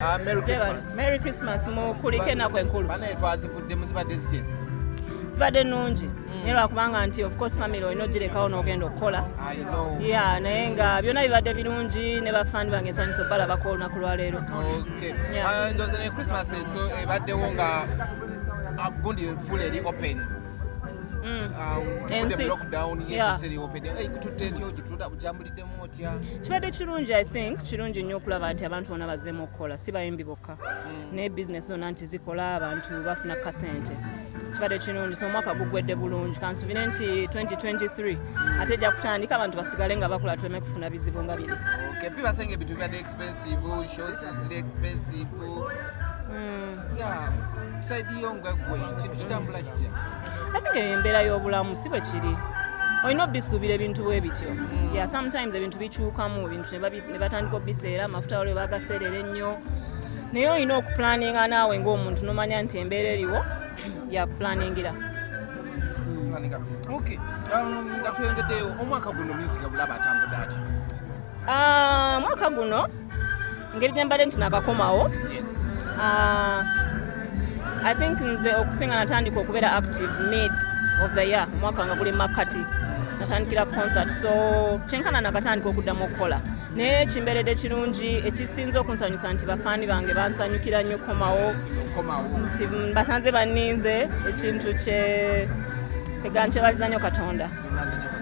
Merry Christmas. Merry Christmas mukulike ennaku enkulu. Bana twazivudde muzibadde zitezi. Zibadde nnungi. Naye lwakubanga nti of course family olina ogirekawo n'ogenda okukola. I know. Yeah, naye nga byonna bibadde birungi ne bafandi bange ensanyusa balabako olunaku lwa leero. Okay. Ndowooza ne Christmas eso ebaddewo nga gundi full eri open. The lockdown, yes, it's open. Kibadde kirungi, I think kirungi nnyo okulaba nti abantu bonna bazzeemu okukola si bayimbi bokka ne business zonna nti zikola abantu bafuna kasente. Kibadde kirungi, so omwaka guggwedde bulungi kansubire nti 2023 ate ejja kutandika abantu basigale nga bakola tuleme kufuna bizibu nga biri. Okay, people saying ebintu byadde expensive, shows ziri expensive. Yeah, side yonga gwe kintu kitambula kitya? I think embeera y'obulamu si bwe kiri. Olina obisuubira ebintu bwe bityo. Yeah, sometimes ebintu bikyukamu, ebintu ne batandika obiseera, amafuta olwo bagaseerera ennyo. Naye olina okuplaninga naawe ng'omuntu n'omanya nti embeera eriwo yakuplaningira. Okay, nga tuyongeddeyo omwaka guno music bulaba atambudde atya? Mwaka guno ngeri gye mbadde nti nakakomawo. Yes. I think nze okusinga natandika okubeera active mid of the year omwaka nga guli makati natandikira concert so kyenkana nakatandika okuddamu okukola naye kimberedde kirungi ekisinza okunsanyusa nti bafaani bange bansanyukira nnyo komawo nti basanze banninze ekintu egankyebaliza nnyo Katonda.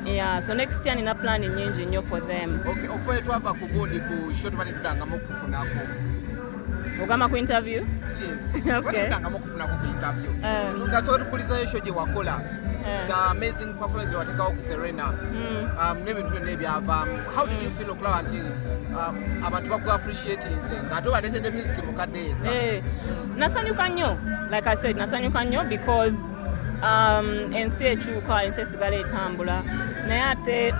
Yeah, so next year nina plan nyingi nnyo for them. Okay, okuva twava ku gundi ku show tubadde tudangamu okufunako. Ogamba ku interview? Yes. Okay. Tudangamu okufunako ku interview. Tukuliza show gye wakola. The amazing performance you watekawo ku Serena. N'ebintu byonna ebyavaamu. How did you feel okulaba nti abantu baku appreciate nze ng'ate baleetedde music mukadde yekka? Nasanyuka nnyo. Like I said, nasanyuka nnyo because ensi ekyuka, ensi esigala etambula. Naye ate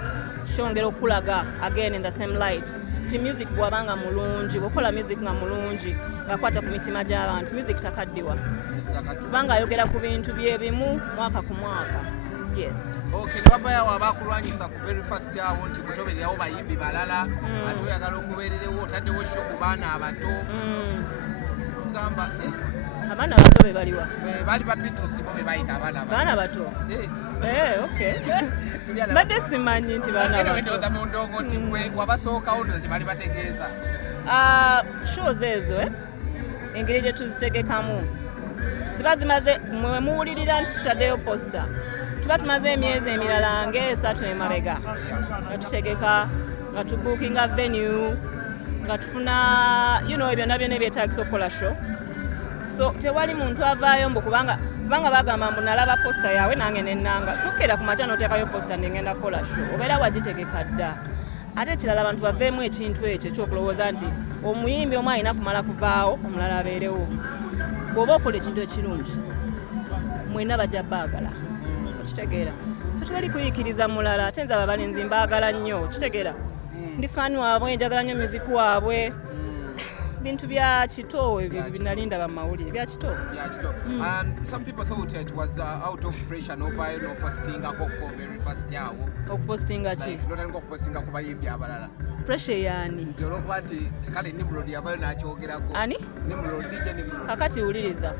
shongera okulaga again in the same light. Ti music bwabanga mulungi, bwokola music nga mulungi, ngakwata ku mitima gy'abantu, music takaddiwa. Kubanga ayogera ku bintu bye bimu mwaka ku mwaka. Yes. Okay, ne bavayo abakulwanyisa ku very first yawo nti kutobererawo bayimbi balala, ate oyagala okubeererewo otaddewo show ku baana abato. Tugamba abaana bato be baliwa? Bali ba Beatles bo be bayita abaana bato. Baana bato? Okay. Badde simanyi nti baana bato. Ndowooza mu ndongo nti gwe wabasookawo ndowooza bali bategeeza. Shows ezo engeri gye tuzitegekamu ziba zimaze mwe muwulirira nti tutaddeyo poster. Tuba tumaze emyezi emirala ng'esatu emabega nga tutegeka nga tubookinga venue nga tufuna byonna byonna ebyetaagisa okukola show. So tewali muntu avaayo mbu kubanga bagamba mbu nalaba poster yawe nange nennanga tukera ku makya n'oteekayo poster ngenda kukola show obeera wagitegeka dda. Ate ekirala abantu baveemu ekintu ekyo ekyokulowooza nti omuyimbi omu alina kumala kuvaawo omulala abeerewo. Bw'oba okola ekintu ekirungi mwenna bajja baagala okitegeera. So tewali kuyiikiriza mulala ate nze ababalenzi mbaagala nnyo okitegeera. Ndi faani waabwe njagala nnyo music waabwe. Bintu bya kito binalinda ba mawulire bya kito. And some people thought it was out of pressure no viral no posting akoko very fast yawo. Okupostinga ki? Notali okupostinga ku bayimbi abalala. Pressure yani. Ntolo kwati kale Nimrod yabayo n'akyogerako. Ani? Nimrod DJ Nimrod. Kakati wuliriza.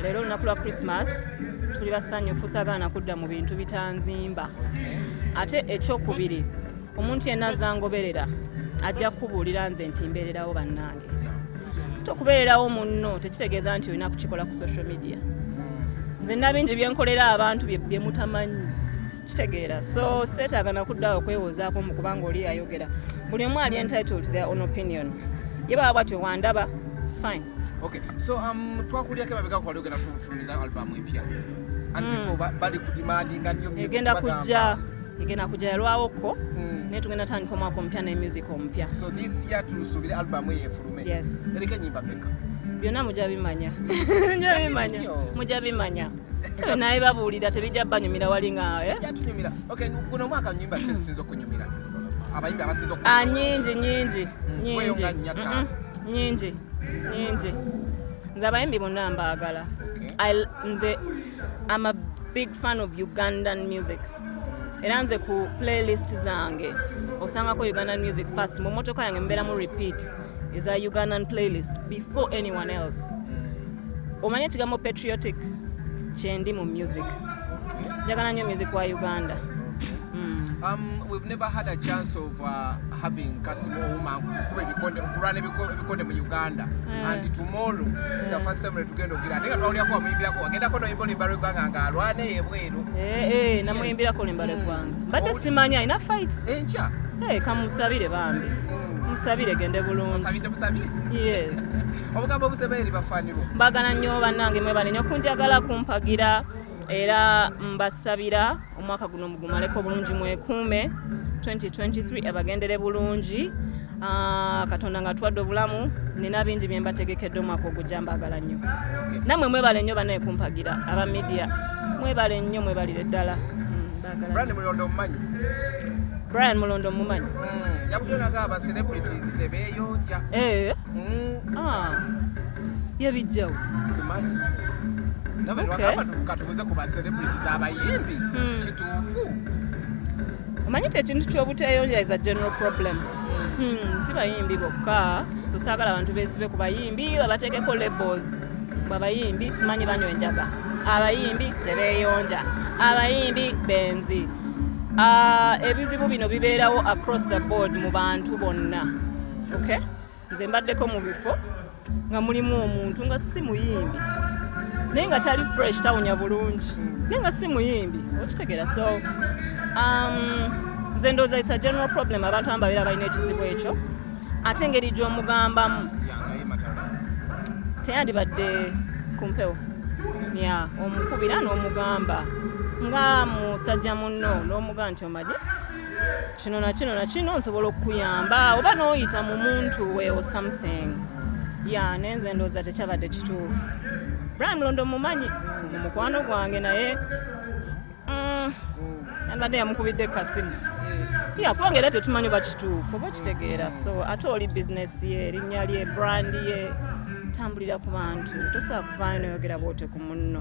Leero lunaku lwa Christmas tuli basanyufu sagana kudda mu bintu bitanzimba. Ate ekyokubiri omuntu yenna azangoberera ajja kubuulira nze nti mbeererawo bannange. Tokubeererawo munno tekitegeeza nti olina kukikola ku social media. Nze nabingi byenkolera abantu bye mutamanyi kitegeera. So seetaaga nakuddawo okwewozaako mu kubanga oli ayogera. Buli omu ali entitled to their own opinion. Ye baba bwatyo wandaba, it's fine. Okay, so twakulyako emabega ku waliogera tufulumiza album empya. And people bali kudimandinga nnyo music egenda kujja yalwawoko naye tugenda tandika omwaka omupya ne music omupya. So this year tusuubire album eyefulume. Yes. Eriko ennyimba mmeka? Byonna mujja bimanya. Mujja bimanya. Naye babuulira tebijja banyumira wali nga tunyumira. Okay, guno omwaka nnyimba ki ezisinza okunyumira? Abayimbi abasinza okunyumira? Nyingi. Nze abayimbi bonna mbaagala. I'm a big fan of Ugandan music. Era nze ku playlist zange osangako Ugandan music first mu motoka yange mbeera mu repeat is a Ugandan playlist before anyone else. Omanye ekigambo patriotic kyendi mu music. Njagala nnyo music wa Uganda. We've never had a chance of having Kasimo Uma kurana ebikonde mu Uganda, and tomorrow is the first time we're going to get. I think twawulira ko Muyimbirako agenda ko noyimba Limba Lw'Eggwanga nga alwane yebweru. Na Muyimbirako Limba Lw'Eggwanga. Mbadde simanya ina fight. Encha. Kamusabire bambi. Musabire gende bulungi. Musabire. Yes. Obugambo busebere bafani bo. Mbagana nnyo bannange mwebale nnyo kunjagala kumpagira. Era mbasabira omwaka guno mugumaleko bulungi mwekuume 2023 abagendere bulungi. Katonda nga twadde obulamu, nina bingi bye mbategekedde omwaka ogujja mbagala nnyo. Nammwe mwebale nnyo banaye kumpagira aba media, mwebale nnyo mwebalire ddala. Brian Mulondo mumanyi? Brian Mulondo mumanyi? Yakujonaga aba celebrities tebeeyonja. Yabijjawo simanyi. Katubuze ku ba celebrities abayimbi kituufu. Omanyi ekintu ky'obuteeyonja is a general problem. Si bayimbi bokka, so saagala abantu beesibe ku bayimbi babateekeko labels. Abayimbi simanyi banywa enjaga, abayimbi tebeeyonja, abayimbi benzi. Ebizibu bino bibeerawo across the board mu bantu bonna. Okay? Nze mbaddeko mu bifo nga mulimu omuntu nga si muyimbi naye nga tali fresh tawunya bulungi naye nga si muyimbi okitegeera. So nze ndowooza it's a general problem abantu abamu babeera balina ekizibu ekyo, ate engeri gy'omugambamu teyandibadde ku mpewo omukubira n'omugamba nga musajja munno n'omugamba nti omaje kino na kino nsobola okukuyamba oba n'oyita mu muntu we or something. Nenze ndowooza tekyabadde kituufu. Brian Mulondo mumanyi mu mukwano gwange naye yabadde yamukubidde kasimu kubanga era tetumanyi oba kituufu oba kitegeera. So ate oli bizinesi ye, erinnya lye, brand ye, tambulira ku bantu, tosobola kuvaayo n'oyogera bw'ote ku munno.